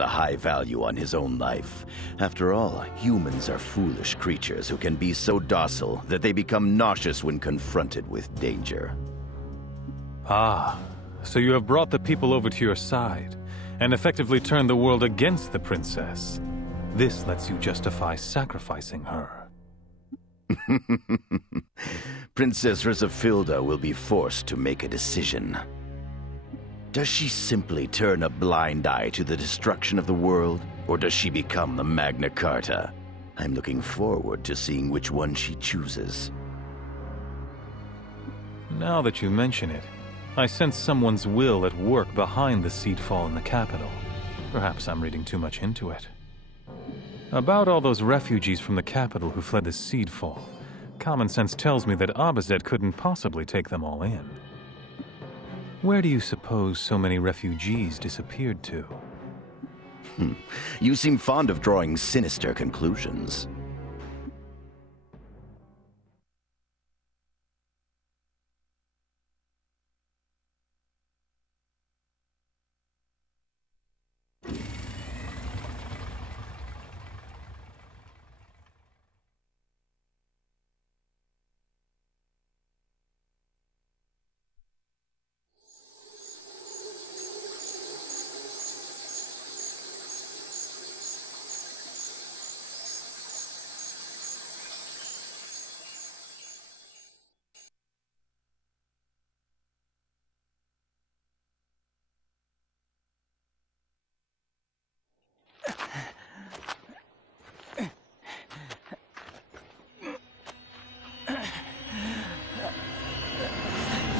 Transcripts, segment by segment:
the high value on his own life. After all, humans are foolish creatures who can be so docile that they become nauseous when confronted with danger. Ah, so you have brought the people over to your side, and effectively turned the world against the princess. This lets you justify sacrificing her. Princess Rizafilda will be forced to make a decision. Does she simply turn a blind eye to the destruction of the world, or does she become the Magna Carta? I'm looking forward to seeing which one she chooses. Now that you mention it, I sense someone's will at work behind the seedfall in the capital. Perhaps I'm reading too much into it. About all those refugees from the capital who fled the seedfall, common sense tells me that Abazet couldn't possibly take them all in. Where do you suppose so many refugees disappeared to? You seem fond of drawing sinister conclusions.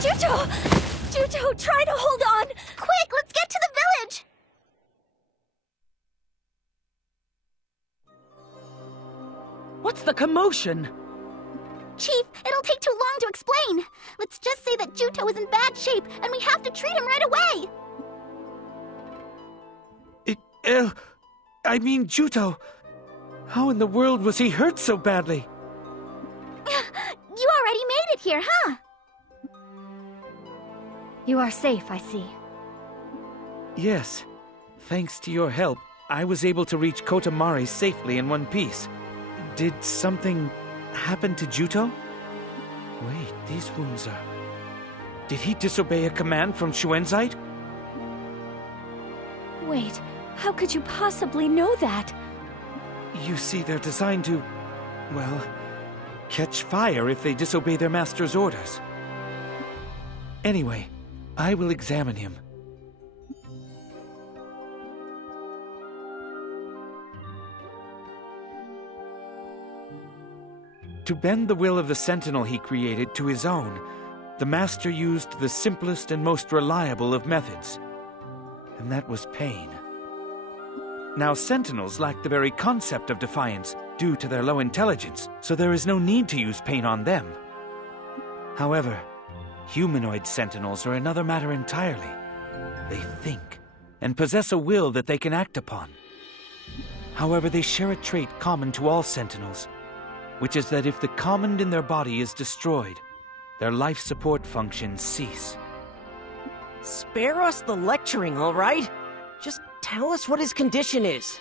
Juto! Juto, try to hold on! Quick, let's get to the village! What's the commotion? Chief, it'll take too long to explain. Let's just say that Juto is in bad shape, and we have to treat him right away. I mean, Juto. How in the world was he hurt so badly? You already made it here, huh? You are safe, I see. Yes. Thanks to your help, I was able to reach Kotamari safely in one piece. Did something happen to Juto? Wait, these wounds are... Did he disobey a command from Shuenzite? Wait, how could you possibly know that? You see, they're designed to, well, catch fire if they disobey their master's orders. Anyway, I will examine him. To bend the will of the Sentinel he created to his own, the Master used the simplest and most reliable of methods. And that was pain. Now, Sentinels lack the very concept of defiance due to their low intelligence, so there is no need to use pain on them. However, humanoid Sentinels are another matter entirely. They think, and possess a will that they can act upon. However, they share a trait common to all Sentinels, which is that if the command in their body is destroyed, their life support functions cease. Spare us the lecturing, all right? Just tell us what his condition is.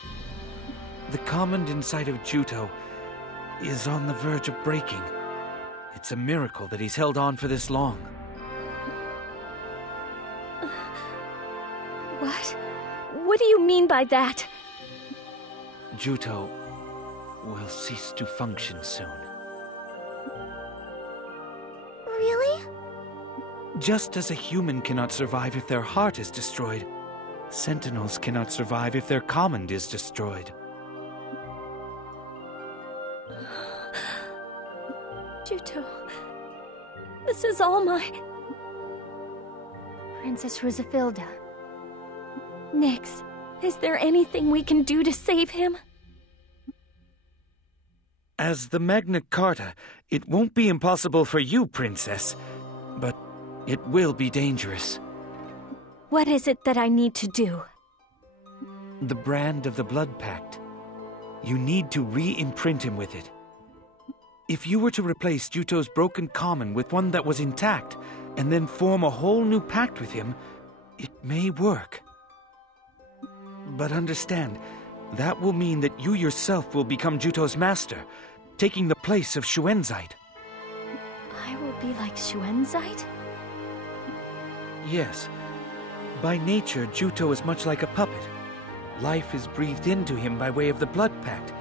The command inside of Juto is on the verge of breaking. It's a miracle that he's held on for this long. What? What do you mean by that? Juto will cease to function soon. Really? Just as a human cannot survive if their heart is destroyed, Sentinels cannot survive if their command is destroyed. Juto, this is all my... Princess Rizafilda. Nyx, is there anything we can do to save him? As the Magna Carta, it won't be impossible for you, Princess, but it will be dangerous. What is it that I need to do? The brand of the Blood Pact. You need to re-imprint him with it. If you were to replace Juto's broken common with one that was intact, and then form a whole new pact with him, it may work. But understand, that will mean that you yourself will become Juto's master, taking the place of Xuanzite. I will be like Xuanzite? Yes. By nature, Juto is much like a puppet. Life is breathed into him by way of the blood pact,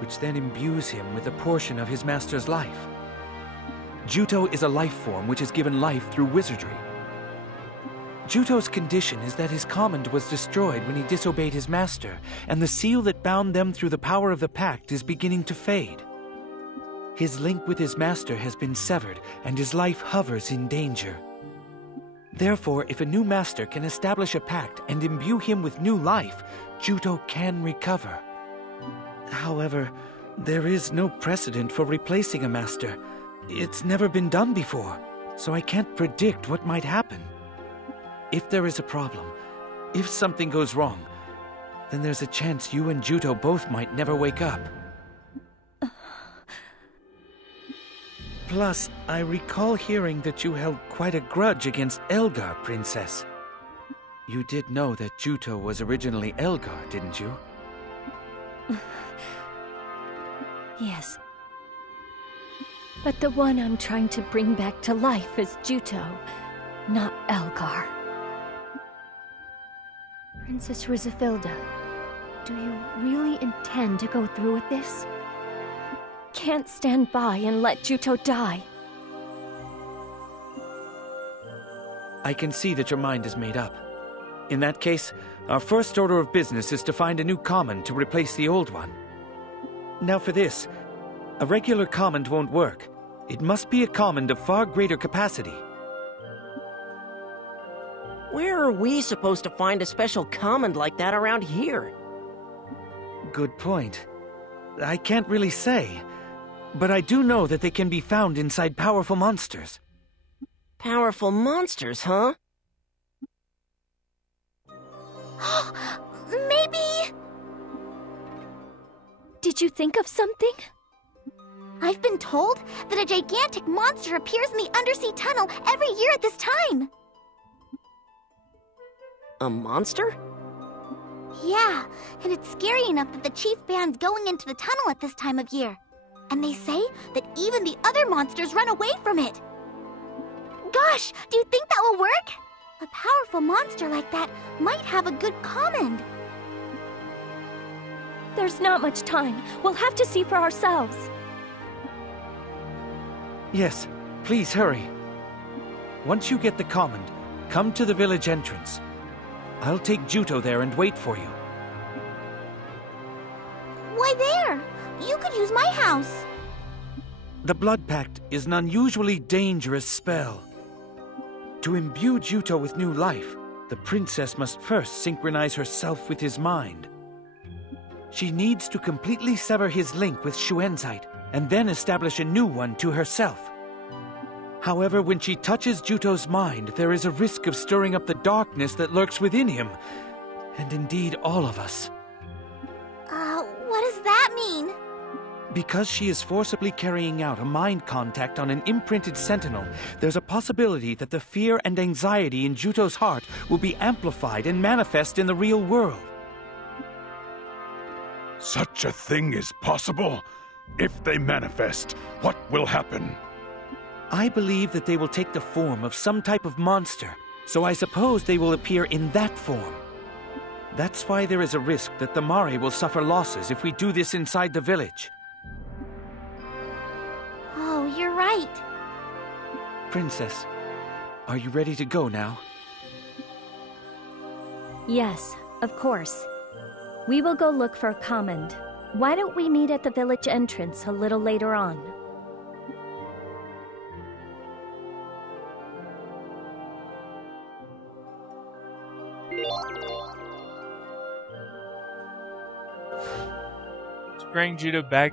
which then imbues him with a portion of his master's life. Juto is a life form which is given life through wizardry. Juto's condition is that his command was destroyed when he disobeyed his master, and the seal that bound them through the power of the pact is beginning to fade. His link with his master has been severed, and his life hovers in danger. Therefore, if a new master can establish a pact and imbue him with new life, Juto can recover. However, there is no precedent for replacing a master. It's never been done before, so I can't predict what might happen. If there is a problem, if something goes wrong, then there's a chance you and Juto both might never wake up. Plus, I recall hearing that you held quite a grudge against Elgar, Princess. You did know that Juto was originally Elgar, didn't you? Yes. But the one I'm trying to bring back to life is Juto, not Elgar. Princess Rizafilda, do you really intend to go through with this? Can't stand by and let Juto die. I can see that your mind is made up. In that case, our first order of business is to find a new command to replace the old one. Now for this, a regular command won't work. It must be a command of far greater capacity. Where are we supposed to find a special command like that around here? Good point. I can't really say, but I do know that they can be found inside powerful monsters. Powerful monsters, huh? Maybe... Did you think of something? I've been told that a gigantic monster appears in the undersea tunnel every year at this time. A monster? Yeah, and it's scary enough that the chief band's going into the tunnel at this time of year. And they say that even the other monsters run away from it. Gosh, do you think that will work? A powerful monster like that might have a good command. There's not much time. We'll have to see for ourselves. Yes, please hurry. Once you get the command, come to the village entrance. I'll take Juto there and wait for you. Why there? You could use my house. The Blood Pact is an unusually dangerous spell. To imbue Juto with new life, the princess must first synchronize herself with his mind. She needs to completely sever his link with Xuanzite, and then establish a new one to herself. However, when she touches Juto's mind, there is a risk of stirring up the darkness that lurks within him, and indeed all of us. What does that mean? Because she is forcibly carrying out a mind contact on an imprinted sentinel, there's a possibility that the fear and anxiety in Juto's heart will be amplified and manifest in the real world. Such a thing is possible? If they manifest, what will happen? I believe that they will take the form of some type of monster, so I suppose they will appear in that form. That's why there is a risk that the Mare will suffer losses if we do this inside the village. Oh, you're right. Princess, are you ready to go now? Yes, of course. We will go look for a command. Why don't we meet at the village entrance a little later on? To bring Juto back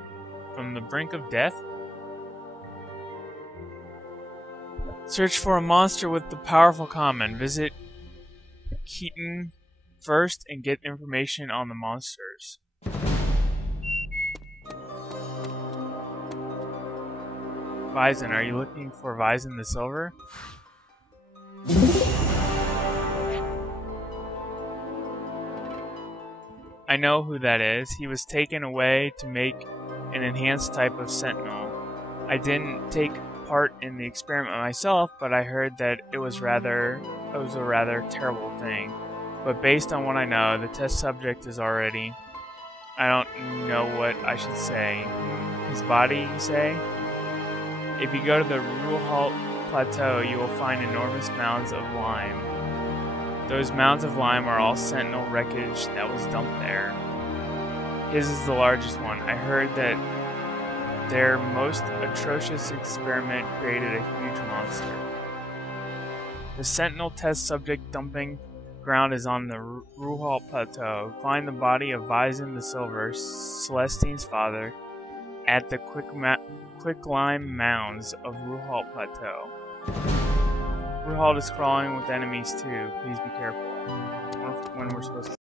from the brink of death? Search for a monster with the powerful command. Visit Keaton first and get information on the monsters. Vizon, are you looking for Vizon the Silver? I know who that is. He was taken away to make an enhanced type of sentinel. I didn't take part in the experiment myself, but I heard that it was a rather terrible thing. But based on what I know, the test subject is already... I don't know what I should say. His body, you say? If you go to the Ruhalt Plateau, you will find enormous mounds of lime. Those mounds of lime are all Sentinel wreckage that was dumped there. His is the largest one. I heard that their most atrocious experiment created a huge monster. The Sentinel test subject dumping ground is on the Ruhalt Plateau. Find the body of Vizon the Silver, Celestine's father, at the quicklime mounds of Ruhalt Plateau. Ruhalt is crawling with enemies too. Please be careful. I don't know when we're supposed to